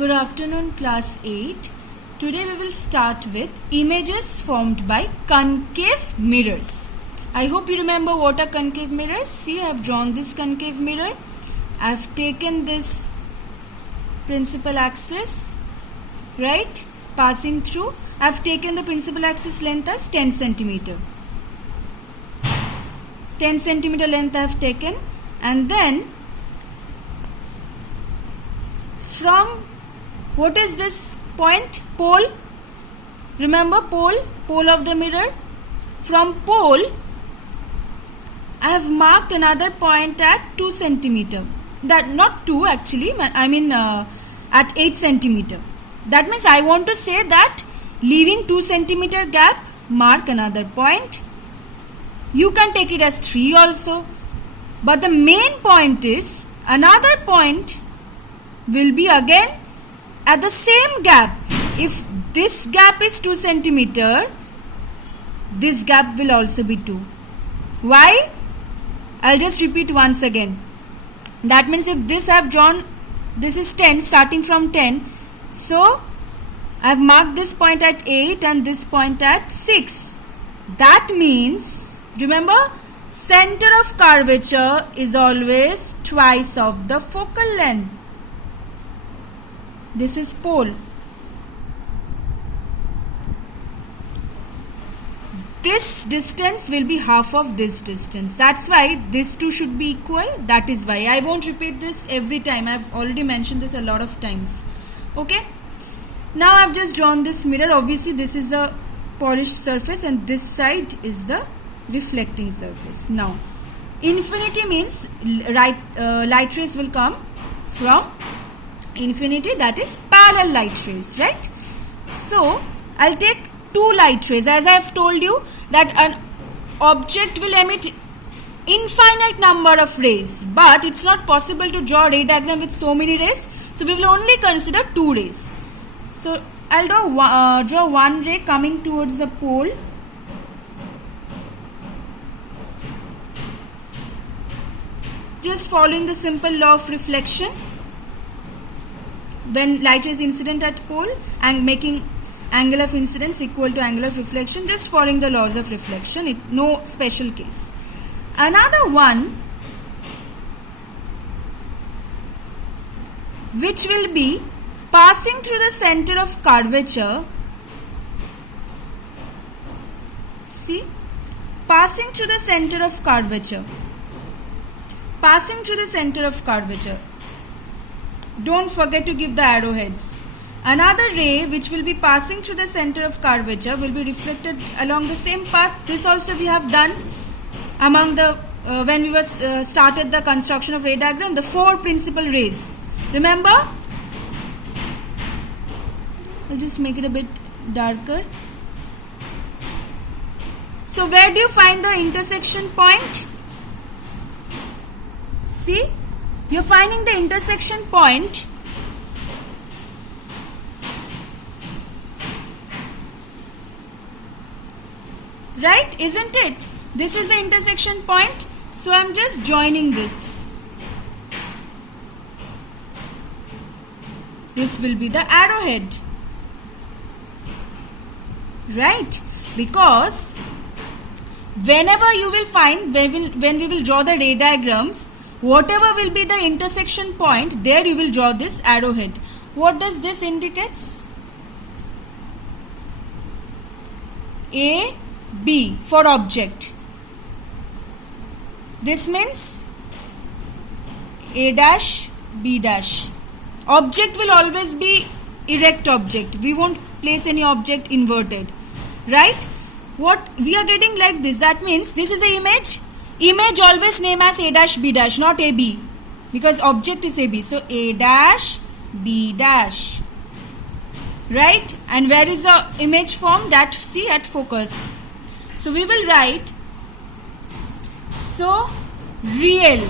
Good afternoon, class 8. Today we will start with images formed by concave mirrors. I hope you remember what are concave mirrors. See, I have drawn this concave mirror. I have taken this principal axis, right, passing through. I have taken the principal axis length as 10 centimeter. 10 centimeter length I have taken, and then from what is this point? Pole. Remember pole of the mirror. From pole I have marked another point at 2 centimeter. That not 2 actually, I mean at 8 centimeter. That means I want to say that leaving 2 centimeter gap, mark another point. You can take it as 3 also. But the main point is another point will be again at the same gap. If this gap is 2 centimeter, this gap will also be 2. Why? I'll just repeat once again. That means if this I have drawn, this is 10, starting from 10. So I have marked this point at 8 and this point at 6. That means, remember, center of curvature is always twice of the focal length. This is pole. This distance will be half of this distance. That's why these two should be equal. That is why. I won't repeat this every time. I've already mentioned this a lot of times. Okay. Now I've just drawn this mirror. Obviously this is the polished surface and this side is the reflecting surface. Now infinity means light rays will come from infinity, that is parallel light rays, right? So I'll take 2 light rays. As I have told you that an object will emit infinite number of rays, but it's not possible to draw a ray diagram with so many rays, so we will only consider 2 rays. So I'll draw one ray coming towards the pole. Just following the simple law of reflection. When light is incident at pole and making angle of incidence equal to angle of reflection, just following the laws of reflection, no special case. Another one which will be passing through the center of curvature. See, passing through the center of curvature. Passing through the center of curvature. Don't forget to give the arrowheads. Another ray which will be passing through the center of curvature will be reflected along the same path. This also we have done among the when we started the construction of ray diagram, the 4 principal rays. Remember? I'll just make it a bit darker. So where do you find the intersection point? See, you're finding the intersection point right, isn't it? This is the intersection point. So I'm just joining this. This will be the arrowhead. Right? Because whenever you will find, when we will draw the ray diagrams, whatever will be the intersection point, there you will draw this arrowhead. What does this indicates? A, B for object. This means A dash, B dash. Object will always be erect object. We won't place any object inverted. Right? What we are getting like this, that means this is an image. Image always name as A dash, B dash, not AB, because object is AB. So A dash, B dash. Right? And where is the image form? That, see, at focus. So we will write, so real.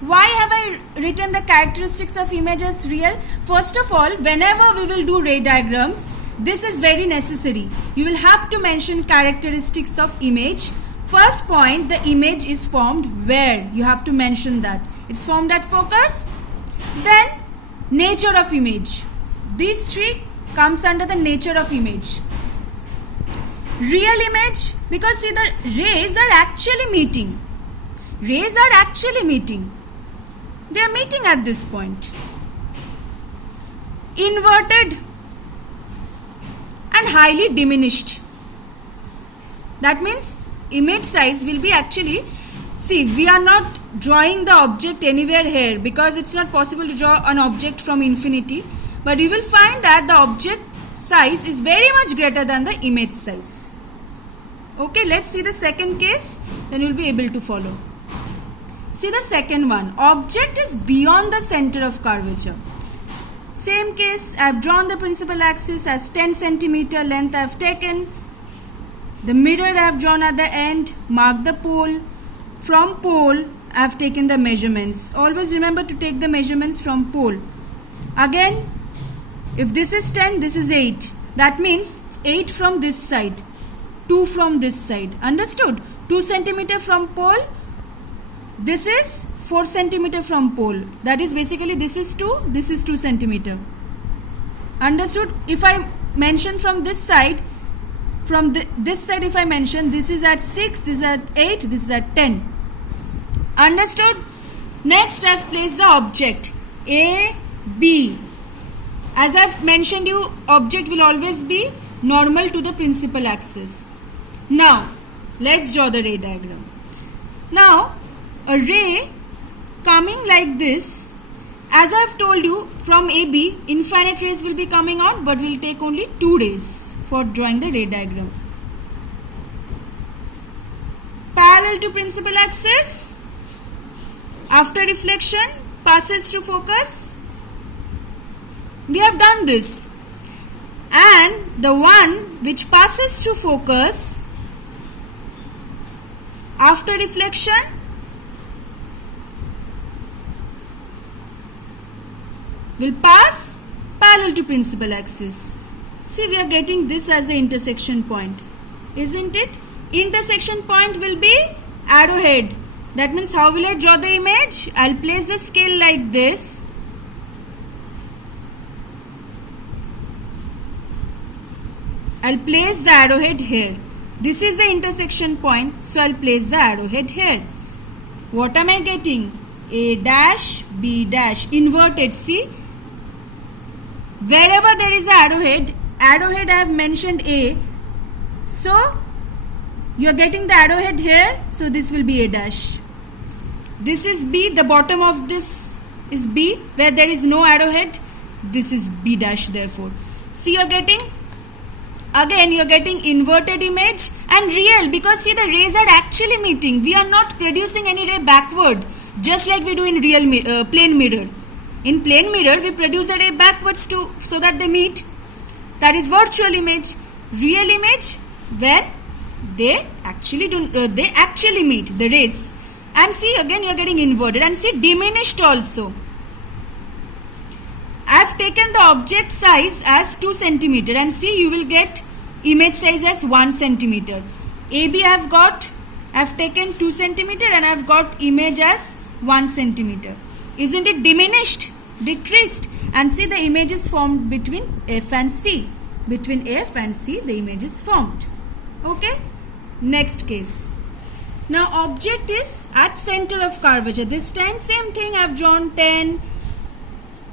Why have I written the characteristics of image as real? First of all, whenever we will do ray diagrams, this is very necessary. You will have to mention characteristics of image. First point, the image is formed where? You have to mention that. It's formed at focus. Then nature of image. These three comes under the nature of image. Real image, because see, the rays are actually meeting. Rays are actually meeting. They are meeting at this point. Inverted and highly diminished. That means image size will be actually, see, we are not drawing the object anywhere here because it's not possible to draw an object from infinity, but you will find that the object size is very much greater than the image size. Okay, let's see the second case, then you will be able to follow. See the second one. Object is beyond the center of curvature. Same case, I have drawn the principal axis as 10 centimeter length I have taken. The mirror I have drawn at the end, mark the pole. From pole, I have taken the measurements. Always remember to take the measurements from pole. Again, if this is 10, this is 8. That means 8 from this side, 2 from this side. Understood? 2 centimeter from pole. This is 4 centimeter from pole. That is basically this is 2 centimeter. Understood? If I mention from this side, this side if I mention, this is at 6, this is at 8, this is at 10. Understood? Next I have placed the object A, B. As I have mentioned you, object will always be normal to the principal axis. Now, let's draw the ray diagram. Now, a ray coming like this, as I have told you, from AB, infinite rays will be coming out, but will take only 2 rays for drawing the ray diagram. Parallel to principal axis, after reflection, passes to focus. We have done this. And the one which passes to focus, after reflection, will pass parallel to principal axis. See, we are getting this as the intersection point, isn't it? Intersection point will be arrowhead. That means how will I draw the image? I'll place the scale like this. I'll place the arrowhead here. This is the intersection point, so I'll place the arrowhead here. What am I getting? A dash, B dash, inverted, see? Wherever there is an arrowhead I have mentioned A. So, you are getting the arrowhead here, so this will be A dash. This is B, the bottom of this is B, where there is no arrowhead. This is B dash therefore. See, you are getting, again you are getting inverted image and real, because see, the rays are actually meeting. We are not producing any ray backward, just like we do in real plane mirror. In plane mirror, we produce a ray backwards too, so that they meet. That is virtual image. Real image, when they actually meet the rays. And see, again you are getting inverted, and see, diminished also. I have taken the object size as 2 centimeter, and see, you will get image size as 1 centimeter. AB I have taken 2 centimeter, and I have got image as 1 centimeter. Isn't it diminished, decreased? And see, the image is formed between F and C. Between F and C, the image is formed. Okay? Next case. Now, object is at center of curvature. This time, same thing. I have drawn 10.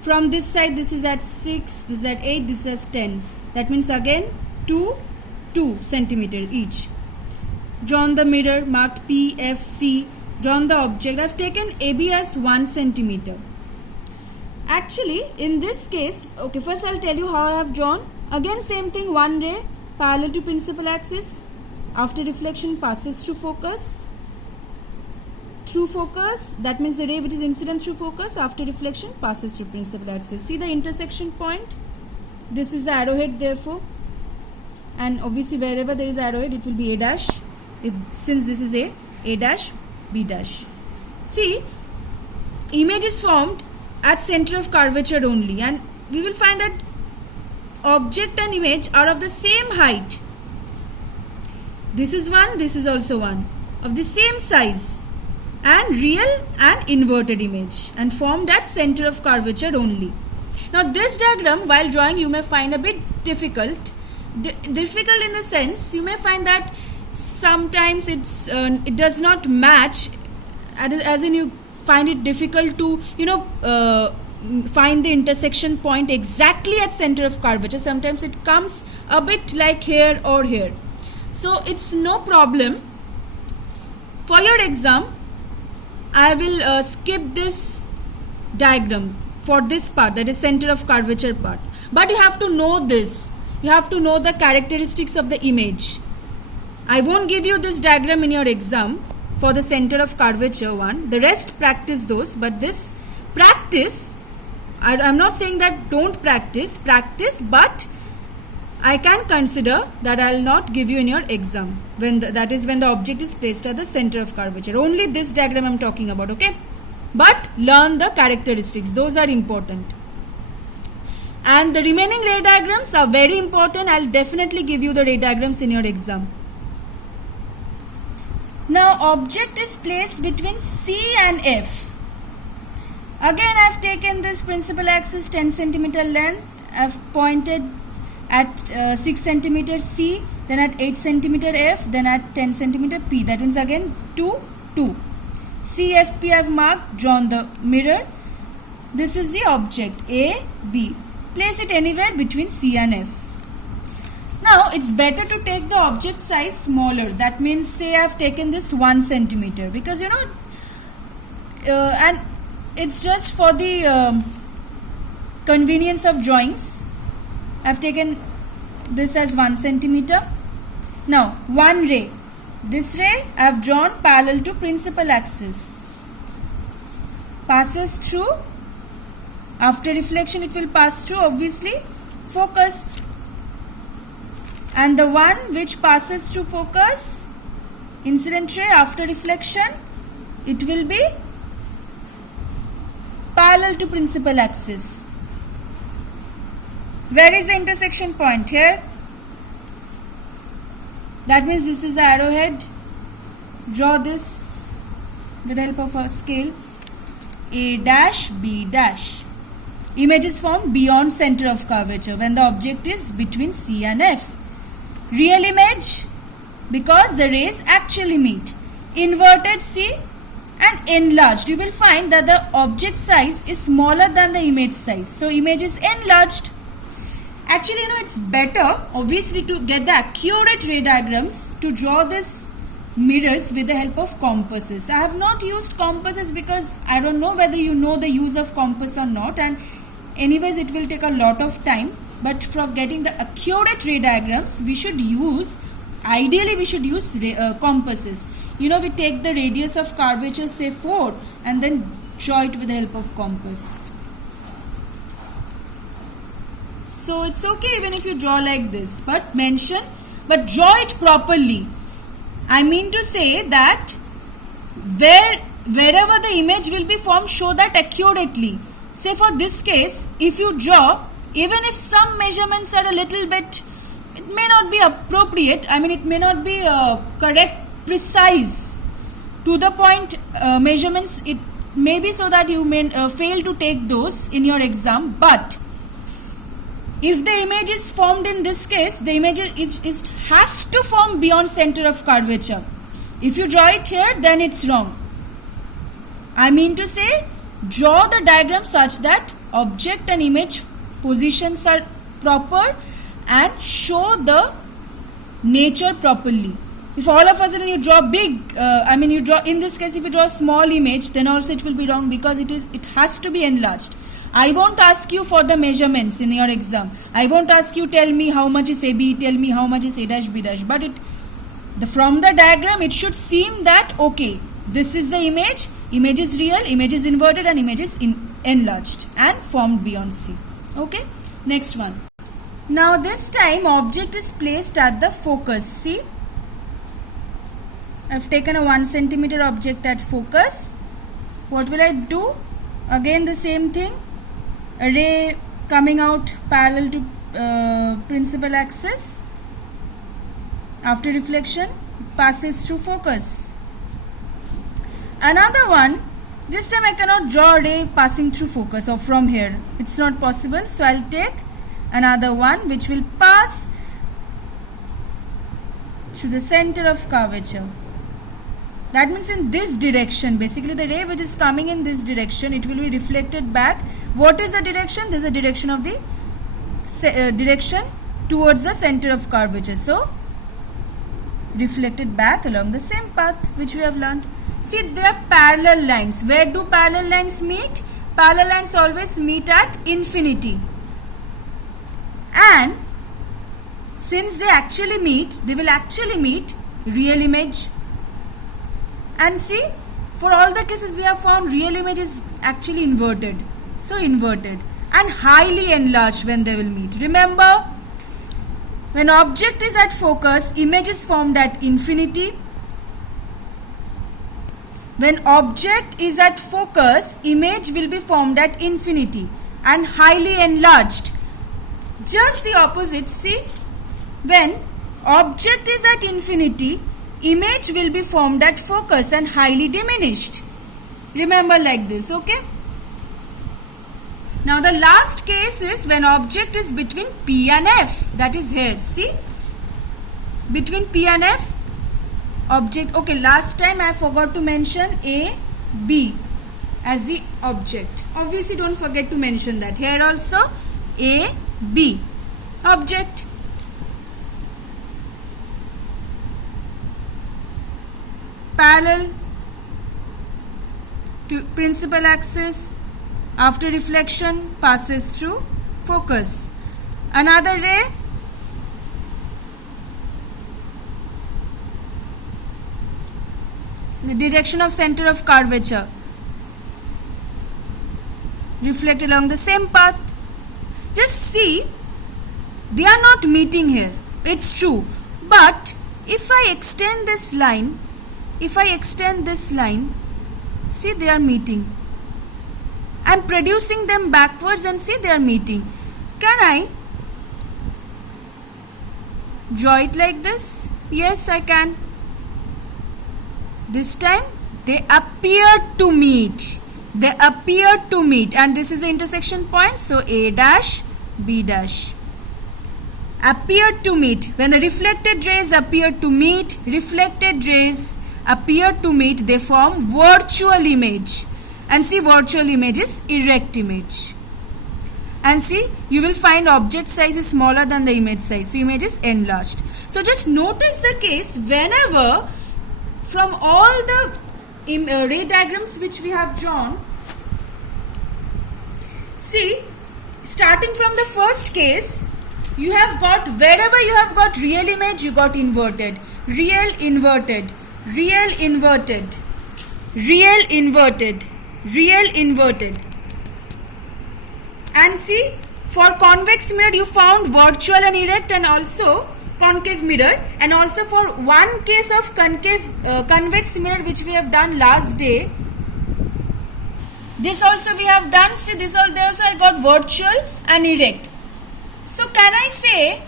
From this side, this is at 6, this is at 8, this is at 10. That means again 2 centimeter each. Drawn the mirror, marked P, F, C. Drawn the object. I have taken AB as 1 centimeter. Actually, in this case, okay, first I will tell you how I have drawn. Again, same thing, one ray parallel to principal axis. After reflection, passes through focus. Through focus, that means the ray which is incident through focus, after reflection, passes through principal axis. See the intersection point? This is the arrowhead therefore. And obviously wherever there is arrowhead, it will be A dash. Since this is A dash, B dash. See, image is formed at center of curvature only, and we will find that object and image are of the same height. This is one, this is also one, of the same size, and real and inverted image, and formed at center of curvature only. Now this diagram while drawing you may find a bit difficult. Difficult in the sense you may find that sometimes it does not match, as in you find it difficult to find the intersection point exactly at center of curvature. Sometimes it comes a bit like here or here, so it's no problem. For your exam I will skip this diagram for this part, that is center of curvature part, but you have to know this. You have to know the characteristics of the image. I won't give you this diagram in your exam for the center of curvature one. The rest practice those, but this practice, I'm not saying that don't practice, but I can consider that I will not give you in your exam, that is when the object is placed at the center of curvature. Only this diagram I'm talking about, okay? But learn the characteristics, those are important. And the remaining ray diagrams are very important. I'll definitely give you the ray diagrams in your exam. Now object is placed between C and F. Again I've taken this principal axis 10 cm length. I've pointed at 6 cm C, then at 8 cm F, then at 10 cm P. That means again 2, 2. C, F, P I've marked, drawn the mirror. This is the object A, B. Place it anywhere between C and F. Now it's better to take the object size smaller. That means say I've taken this 1 cm, because and it's just for the convenience of drawings. I've taken this as 1 cm. Now one ray. This ray I have drawn parallel to principal axis. Passes through. After reflection it will pass through obviously focus. And the one which passes through focus, incident ray, after reflection it will be parallel to principal axis. Where is the intersection point? Here. That means this is the arrowhead. Draw this with the help of a scale. A dash, B dash. Image is formed beyond center of curvature when the object is between C and F. Real image, because the rays actually meet. Inverted C and enlarged. You will find that the object size is smaller than the image size. So image is enlarged. Actually, it's better obviously to get the accurate ray diagrams to draw this mirrors with the help of compasses. I have not used compasses because I don't know whether you know the use of compass or not, and anyways it will take a lot of time. But for getting the accurate ray diagrams, ideally we should use compasses. We take the radius of curvature, say 4, and then draw it with the help of compass. So it's okay even if you draw like this, but draw it properly. I mean to say that wherever the image will be formed, show that accurately. Say for this case, if you draw, even if some measurements are a little bit, it may not be appropriate, it may not be correct, precise, to the point measurements, it may be so that you may fail to take those in your exam. But if the image is formed in this case, the image it has to form beyond center of curvature. If you draw it here, then it's wrong. I mean to say, draw the diagram such that object and image positions are proper and show the nature properly. If all of a sudden you draw big, you draw, in this case if you draw a small image, then also it will be wrong, because it has to be enlarged. I won't ask you for the measurements in your exam. I won't ask you tell me how much is AB, tell me how much is A dash B dash. But from the diagram it should seem that okay, this is the image is real, image is inverted, and image is enlarged and formed beyond C. Okay, next one. Now this time object is placed at the focus. See, I've taken a 1 centimeter object at focus. What will I do? Again the same thing. A ray coming out parallel to principal axis. After reflection, it passes through focus. Another one This time I cannot draw a ray passing through focus or from here. It's not possible. So I'll take another one which will pass through the center of curvature. That means in this direction, basically the ray which is coming in this direction, it will be reflected back. What is the direction? This is the direction of the direction towards the center of curvature. So reflected back along the same path which we have learned. See, they are parallel lines. Where do parallel lines meet? Parallel lines always meet at infinity. And since they actually meet, they will actually meet real image. And see, for all the cases we have found real image is actually inverted. So inverted and highly enlarged when they will meet. Remember, when object is at focus, image is formed at infinity. When object is at focus, image will be formed at infinity and highly enlarged. Just the opposite, see, when object is at infinity, image will be formed at focus and highly diminished. Remember like this, okay? Now the last case is when object is between P and F. That is here, see, between P and F. Object, okay, last time I forgot to mention A, B as the object. Obviously don't forget to mention that. Here also A, B, object. Parallel to principal axis, after reflection passes through focus. Another ray, the direction of center of curvature, reflect along the same path. Just see, they are not meeting here, it's true, but if I extend this line, see, they are meeting. I am producing them backwards and see, they are meeting. Can I draw it like this? Yes, I can. This time they appear to meet. They appear to meet, and this is the intersection point. So A dash, B dash. Appear to meet. When the reflected rays appear to meet, they form virtual image. And see, virtual image is erect image. And see, you will find object size is smaller than the image size. So image is enlarged. So just notice the case whenever from all the ray diagrams which we have drawn, see, starting from the first case, you have got, wherever you have got real image, you got inverted, real inverted, real inverted, real inverted, real inverted. And see, for convex mirror you found virtual and erect and also concave mirror, and also for one case of convex mirror which we have done last day, this also we have done. See, this also I got virtual and erect. So can I say,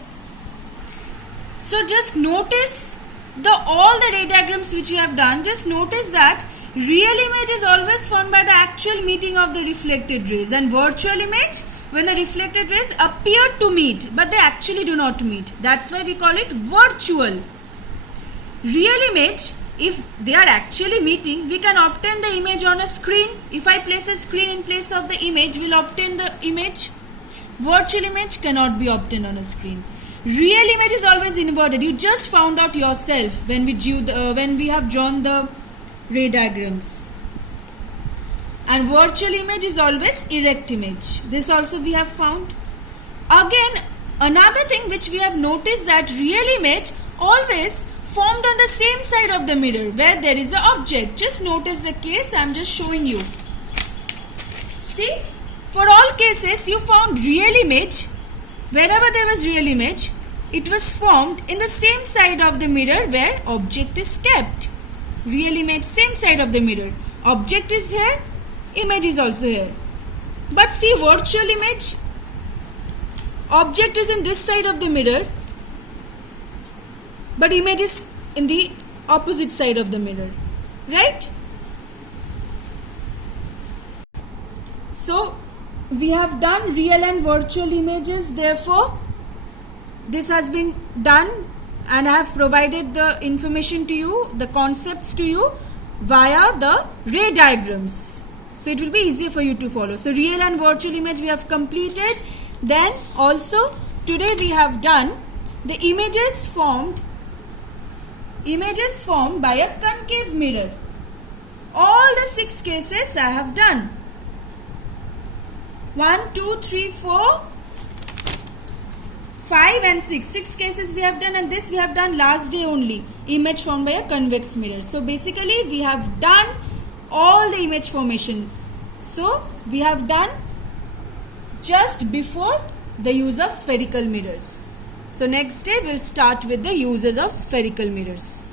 so just notice all the ray diagrams which you have done, just notice that real image is always formed by the actual meeting of the reflected rays, and virtual image when the reflected rays appear to meet but they actually do not meet. That's why we call it virtual. Real image, if they are actually meeting, we can obtain the image on a screen. If I place a screen in place of the image, we'll obtain the image. Virtual image cannot be obtained on a screen. Real image is always inverted. You just found out yourself when we have drawn the ray diagrams. And virtual image is always erect image. This also we have found. Again, another thing which we have noticed, that real image always formed on the same side of the mirror where there is an object. Just notice the case, I am just showing you. See, for all cases you found real image. Wherever there was real image, it was formed in the same side of the mirror where object is kept. Real image, same side of the mirror. Object is here, image is also here. But see, virtual image, object is in this side of the mirror, but image is in the opposite side of the mirror. Right? So we have done real and virtual images, therefore this has been done, and I have provided the information to you, the concepts to you via the ray diagrams. So it will be easier for you to follow. So real and virtual image we have completed. Then also today we have done the images formed by a concave mirror. All the 6 cases I have done. 1, 2, 3, 4, 5 and 6. 6 cases we have done, and this we have done last day only. Image formed by a convex mirror. So basically we have done all the image formation. So we have done just before the use of spherical mirrors. So next day we'll start with the uses of spherical mirrors.